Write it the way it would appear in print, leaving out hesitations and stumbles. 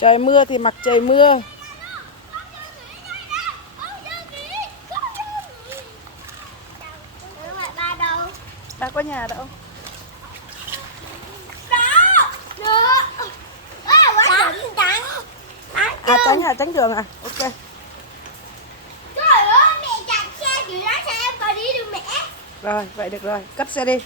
Trời mưa thì mặc trời mưa. Ba có nhà đâu. À tránh đường à? Ok. Trời ơi, mẹ chặn xe kiểu đó sao em có đi được mẹ? Rồi, vậy được rồi, cất xe đi.